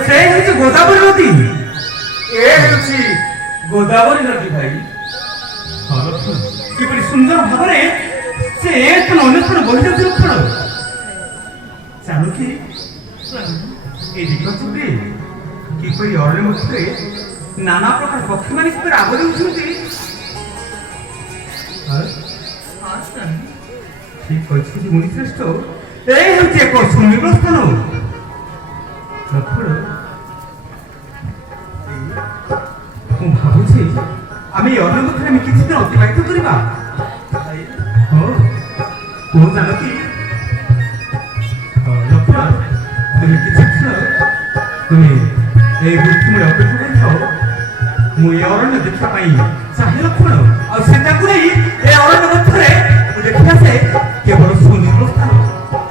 से हচ্ছে গোদাবরী নদী এ হচ্ছে গোদাবরী নদী ভাই কিপরি সুন্দর ভাবে সে একখান অন্যস্থানে বহি যাচ্ছে লক্ষণ জানো কি এই দিকে হচ্ছে কিপরি অরণ্য মধ্যে নানা প্রকার পক্ষীମାନେ কিপରି ଆବୋରି ହେଉଛନ୍ତି ঠিক କହିଛନ୍ତି ମୁନି ଶ୍ରେଷ୍ଠ এই ହେଉଛି ଏକ ସୁନିର୍ଭର ସ୍ଥାନ ଲକ୍ଷ୍ମଣ ମୁଁ ଭାବୁଛି ଆମେ এই ଅରଣ୍ୟ ମଧ୍ୟରେ ଆମେ କିଛି ଦିନ ଅତିବାହିତ କରିବା ହଁ ମୁଁ ଜାଣ କି ଲକ୍ଷ୍ମଣ তুমি କିଛି ଦିନ তুমি এই ବୃକ୍ଷ ମୂଳେ ଅପେକ୍ଷା କରିଥାଅ ମୁଁ ଏ ଅରଣ୍ୟ ଦେଖିବା ପାଇଁ ଚାହେଁ ଲକ୍ଷ୍ମଣ ଆଉ ସେଟାକୁ ନେଇ ଏ ଅରଣ୍ୟ ମଧ୍ୟରେ ମୁଁ ଦେଖି ଆସେ କେବଳ ସୁନିର୍ଭର ସ୍ଥାନ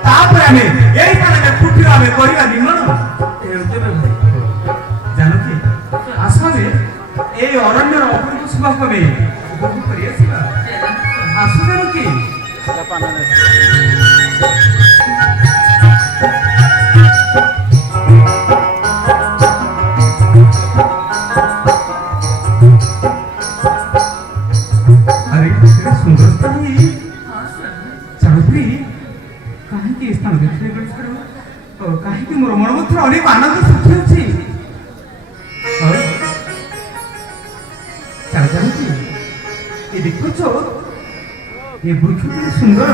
ତାପରେ ଆମେ ଏଇ ସ୍ଥାନରେ କୁଟୀର ଆମେ କରିବା ନିର୍ମାଣ ଜାଣ କି ଆସ ଆମେ এই অরণ্যର অପୂର୍ବ ଶୋଭାକୁ ଆମେ ଉପଭୋଗ କରି ଆସିବା ଆସ ଜାଣ କି କାହିଁକି ମୋର ମନ ମଧ୍ୟରେ ଅନେକ ଆନନ୍ଦ ସୃଷ୍ଟି ହେଉଛି ଜାଣନ୍ତି ଏ ଦେଖୁଛ ଏ ବୃକ୍ଷ କେତେ ସୁନ୍ଦର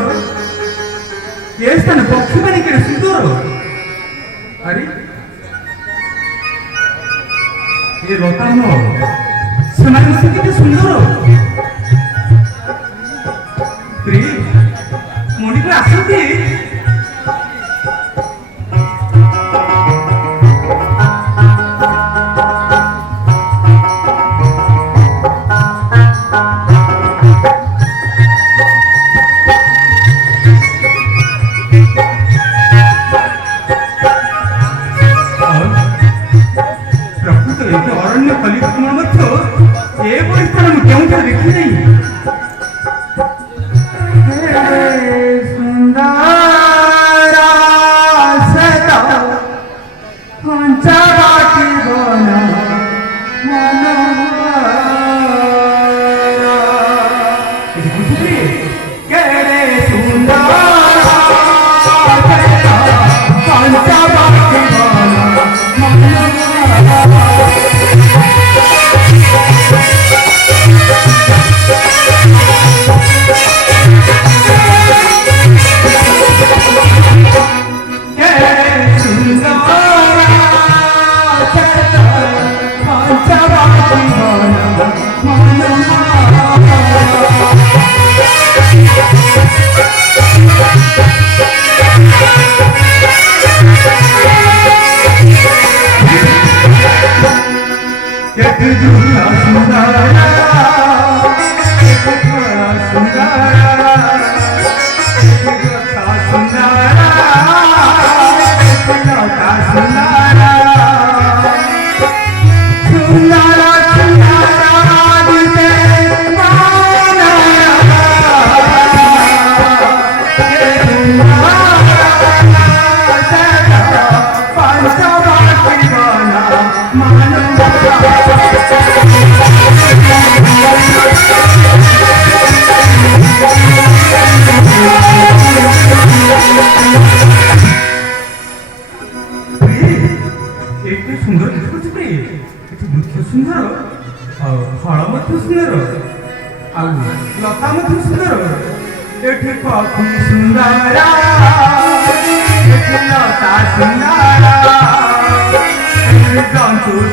ଏ ସ୍ଥାନ ପକ୍ଷୀମାନେ କେତେ ସୁନ୍ଦର ଆରେ ଏ ଲତାମ ସେମାନେ କେତେ ସୁନ୍ଦର ମଣିପୁର ଆସନ୍ତି অরণ্য কলিকার মধ্যে এভাবে স্থান আমি কেউঠারে দেখি নাই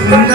सुंदरा